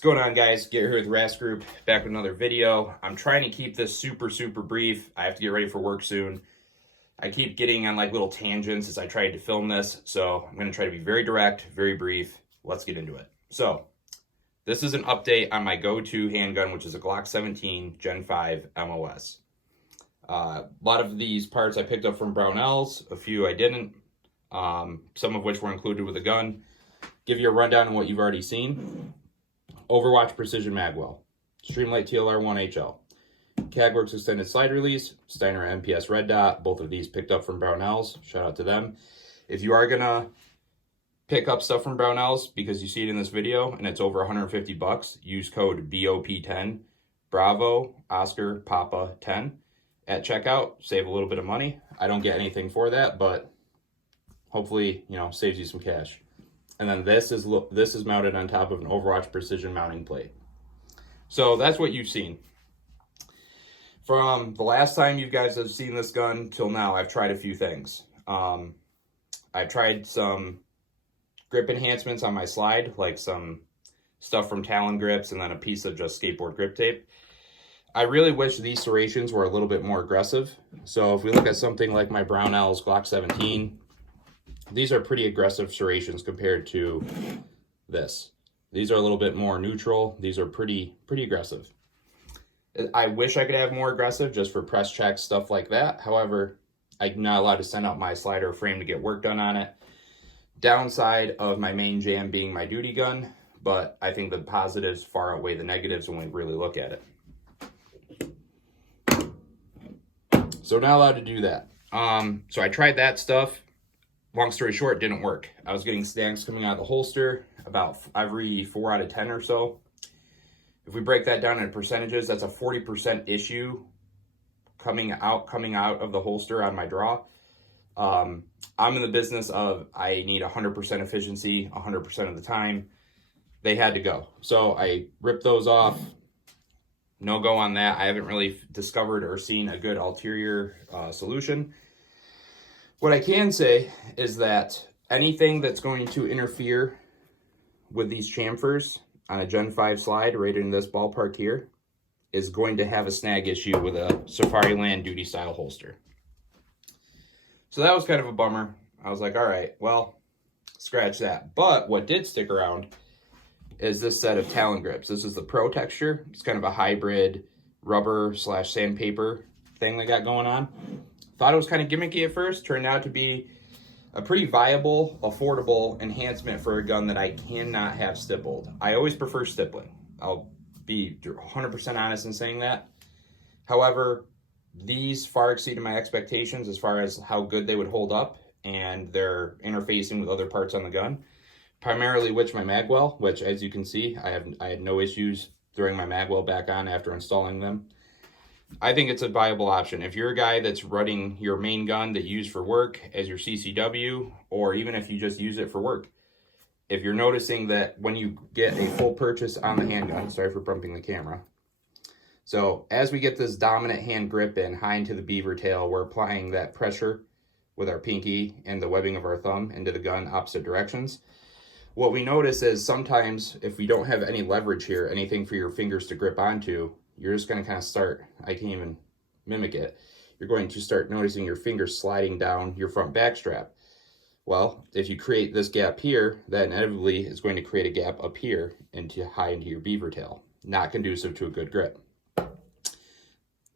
What's going on, guys? Get here with Ras Group, back with another video. I'm trying to keep this super brief. I have to get ready for work soon. I keep getting on like little tangents as I tried to film this, so I'm going to try to be very direct, very brief. Let's get into it. So, this is an update on my go-to handgun, which is a Glock 17 Gen 5 MOS. A lot of these parts I picked up from Brownells, a few I didn't, some of which were included with the gun. Give you a rundown on what you've already seen. Overwatch Precision Magwell, Streamlight TLR1 HL, Cagworks Extended Slide Release, Steiner MPS Red Dot, both of these picked up from Brownells. Shout out to them. If you are gonna pick up stuff from Brownells because you see it in this video and it's over 150 bucks, use code BOP10, Bravo Oscar Papa 10 at checkout. Save a little bit of money. I don't get anything for that, but hopefully, saves you some cash. And then this is mounted on top of an Overwatch Precision mounting plate. So that's what you've seen. From the last time you guys have seen this gun till now, I've tried a few things. I tried some grip enhancements on my slide, like some stuff from Talon grips and then a piece of just skateboard grip tape. I really wish these serrations were a little bit more aggressive. So if we look at something like my Brownells Glock 17, these are pretty aggressive serrations compared to this. These are a little bit more neutral. These are pretty aggressive. I wish I could have more aggressive just for press checks, stuff like that. However, I'm not allowed to send out my slider frame to get work done on it. Downside of my main jam being my duty gun, but I think the positives far outweigh the negatives when we really look at it. So not allowed to do that. So I tried that stuff. Long story short, it didn't work. I was getting snags coming out of the holster about every 4 out of 10 or so. If we break that down in percentages, that's a 40% issue coming out of the holster on my draw. I'm in the business of I need 100% efficiency 100% of the time. They had to go. So I ripped those off. No go on that. I haven't really discovered or seen a good ulterior solution. What I can say is that anything that's going to interfere with these chamfers on a Gen 5 slide right in this ballpark here is going to have a snag issue with a Safariland duty style holster. So that was kind of a bummer. I was like, all right, well, scratch that. But what did stick around is this set of Talon grips. This is the Pro Texture. It's kind of a hybrid rubber / sandpaper thing they got going on. Thought it was kind of gimmicky at first. Turned out to be a pretty viable, affordable enhancement for a gun that I cannot have stippled. I always prefer stippling. I'll be 100% honest in saying that. However, these far exceeded my expectations as far as how good they would hold up and their interfacing with other parts on the gun. Primarily my magwell, which as you can see, I had no issues throwing my magwell back on after installing them. I think it's a viable option. If you're a guy that's running your main gun that you use for work as your CCW, or even if you just use it for work, if you're noticing that when you get a full purchase on the handgun, sorry for bumping the camera. So as we get this dominant hand grip in high into the beaver tail, we're applying that pressure with our pinky and the webbing of our thumb into the gun opposite directions. What we notice is sometimes if we don't have any leverage here, anything for your fingers to grip onto, you're just going to kind of start, I can't even mimic it, you're going to start noticing your fingers sliding down your front back strap. Well, if you create this gap here, that inevitably is going to create a gap up here high into your beaver tail. Not conducive to a good grip.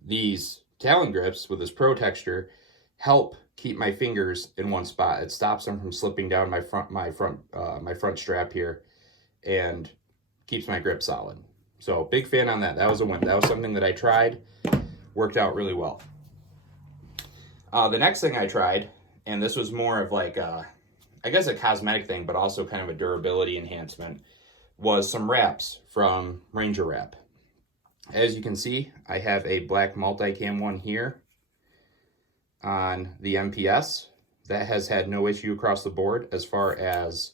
These Talon grips with this Pro Texture help keep my fingers in one spot. It stops them from slipping down my front strap here and keeps my grip solid. So big fan on that. That was a win. That was something that I tried. Worked out really well. The next thing I tried, and this was more of like I guess a cosmetic thing, but also kind of a durability enhancement, was some wraps from Ranger Wrap. As you can see, I have a black multicam one here on the MPS. That has had no issue across the board as far as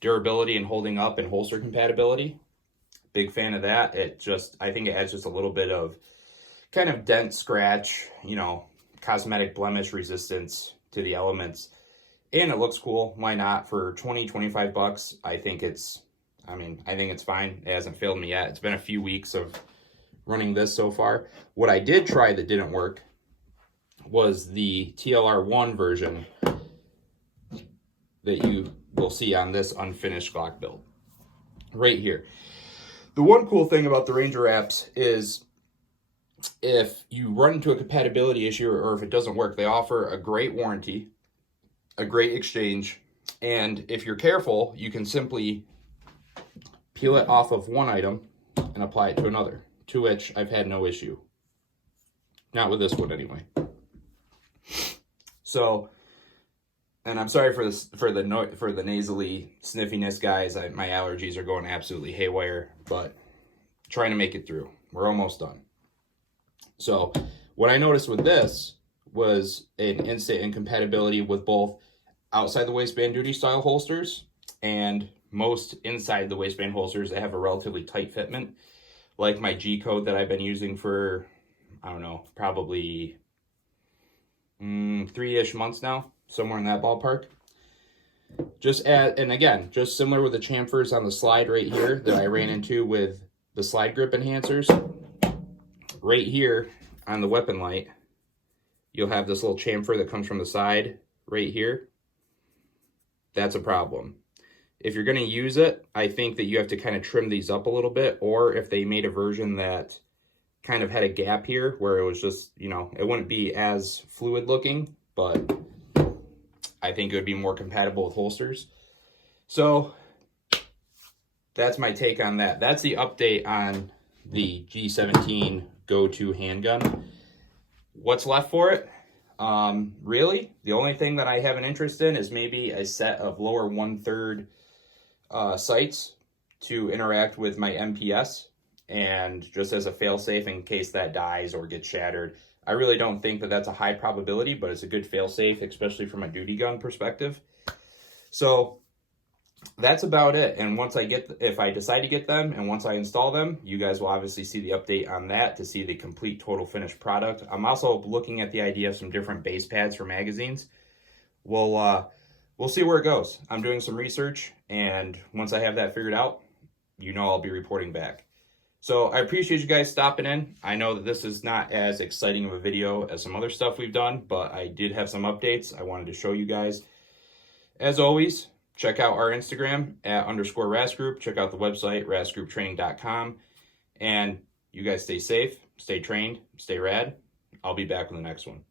durability and holding up and holster compatibility. Big fan of that. I think it adds just a little bit of kind of dent, scratch, cosmetic blemish resistance to the elements. And it looks cool. Why not? For 20, 25 bucks, I think it's I mean, I think it's fine. It hasn't failed me yet. It's been a few weeks of running this so far. What I did try that didn't work was the TLR1 version that you will see on this unfinished Glock build right here. The one cool thing about the Ranger wraps is if you run into a compatibility issue or if it doesn't work, they offer a great warranty, a great exchange, and if you're careful, you can simply peel it off of one item and apply it to another, to which I've had no issue. Not with this one anyway. So, and I'm sorry for this, for the nasally sniffiness, guys. My allergies are going absolutely haywire, but trying to make it through. We're almost done. So, what I noticed with this was an instant incompatibility with both outside the waistband duty style holsters and most inside the waistband holsters that have a relatively tight fitment, like my G code that I've been using for, I don't know, probably 3-ish months now, somewhere in that ballpark. And again, just similar with the chamfers on the slide right here that I ran into with the slide grip enhancers. Right here on the weapon light, you'll have this little chamfer that comes from the side right here. That's a problem. If you're going to use it, I think that you have to kind of trim these up a little bit, or if they made a version that kind of had a gap here where it was just, you know, it wouldn't be as fluid looking, but I think it would be more compatible with holsters. So that's my take on that. That's the update on the G17 go-to handgun. What's left for it? Really, the only thing that I have an interest in is maybe a set of lower 1/3 sights to interact with my MPS, and just as a fail-safe in case that dies or gets shattered. I really don't think that that's a high probability, but it's a good fail-safe, especially from a duty gun perspective. So that's about it. And once if I decide to get them and once I install them, you guys will obviously see the update on that to see the complete total finished product. I'm also looking at the idea of some different base pads for magazines. We'll see where it goes. I'm doing some research, and once I have that figured out, you know I'll be reporting back. So I appreciate you guys stopping in. I know that this is not as exciting of a video as some other stuff we've done, but I did have some updates I wanted to show you guys. As always, check out our Instagram at _RASGroup. Check out the website, rasgrouptraining.com. And you guys stay safe, stay trained, stay rad. I'll be back with the next one.